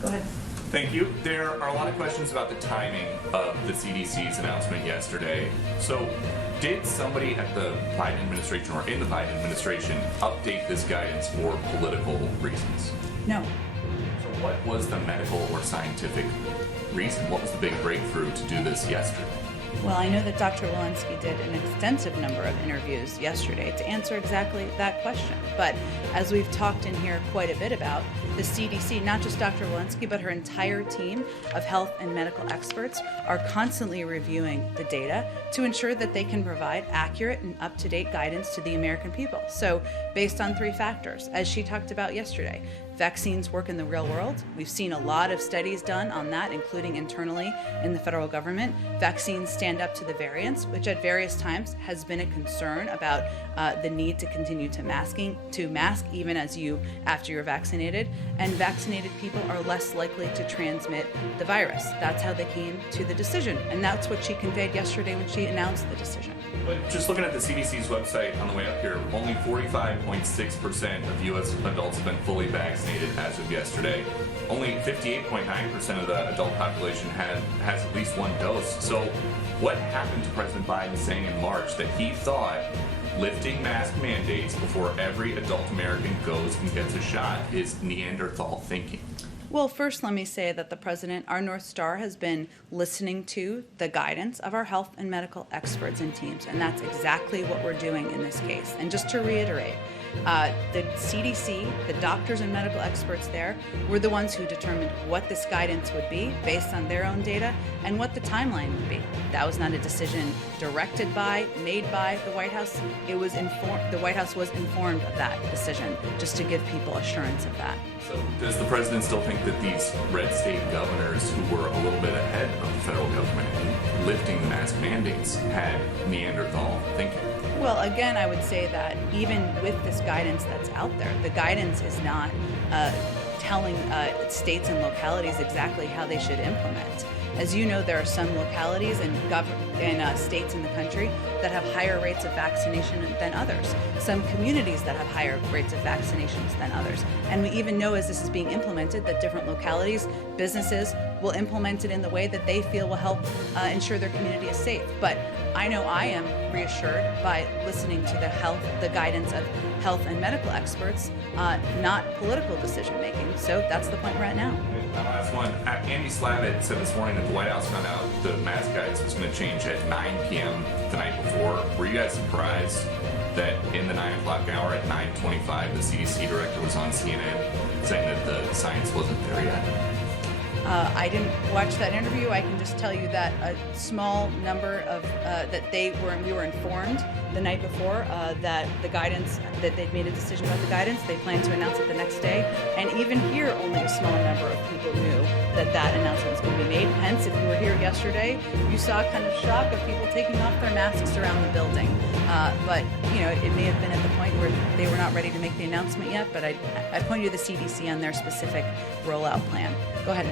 Go ahead. Thank you. There are a lot of questions about the timing of the CDC's announcement yesterday. So, did somebody at the Biden administration or in the Biden administration update this guidance for political reasons? No. So what was the medical or scientific reason? What was the big breakthrough to do this yesterday? Well, I know that Dr. Walensky did an extensive number of interviews yesterday to answer exactly that question. But as we've talked in here quite a bit about, the CDC, not just Dr. Walensky, but her entire team of health and medical experts are constantly reviewing the data to ensure that they can provide accurate and up-to-date guidance to the American people. So based on 3 factors, as she talked about yesterday, vaccines work in the real world. We've seen a lot of studies done on that, including internally in the federal government. Vaccines stand up to the variants, which at various times has been a concern about the need to continue to mask even after you're vaccinated. And vaccinated people are less likely to transmit the virus. That's how they came to the decision. And that's what she conveyed yesterday when she announced the decision. But just looking at the CDC's website on the way up here, only 45.6% of U.S. adults have been fully vaccinated as of yesterday. Only 58.9% of the adult population has at least 1 dose. So what happened to President Biden saying in March that he thought lifting mask mandates before every adult American goes and gets a shot is Neanderthal thinking? Well, first, let me say that the president, our North Star, has been listening to the guidance of our health and medical experts and teams, and that's exactly what we're doing in this case. And just to reiterate, the CDC, the doctors and medical experts there, were the ones who determined what this guidance would be based on their own data and what the timeline would be. That was not a decision directed by, made by the White House. It was the White House was informed of that decision, just to give people assurance of that. So does the president still think that these red state governors who were a little bit ahead of the federal government in lifting the mask mandates had Neanderthal thinking? Well, again, I would say that even with this guidance that's out there, the guidance is not telling states and localities exactly how they should implement. As you know, there are some localities and states in the country that have higher rates of vaccination than others. Some communities that have higher rates of vaccinations than others. And we even know as this is being implemented that different localities, businesses will implement it in the way that they feel will help ensure their community is safe. But I know I am reassured by listening to the guidance of health and medical experts, not political decision making. So that's the point we're at now. My last one. Andy Slavitt said this morning that the White House found out the mask guidance was going to change at 9 p.m. the night before. Were you guys surprised that in the 9 o'clock hour at 9:25, the CDC director was on CNN saying that the science wasn't there yet? I didn't watch that interview. I can just tell you that a small number of we were informed the night before that the guidance, that they'd made a decision about the guidance. They plan to announce it the next day. And even here, only a small number of people knew that announcement was going to be made. Hence, if you were here yesterday, you saw a kind of shock of people taking off their masks around the building. But, it may have been at the point where they were not ready to make the announcement yet, but I point you to the CDC on their specific rollout plan. Go ahead.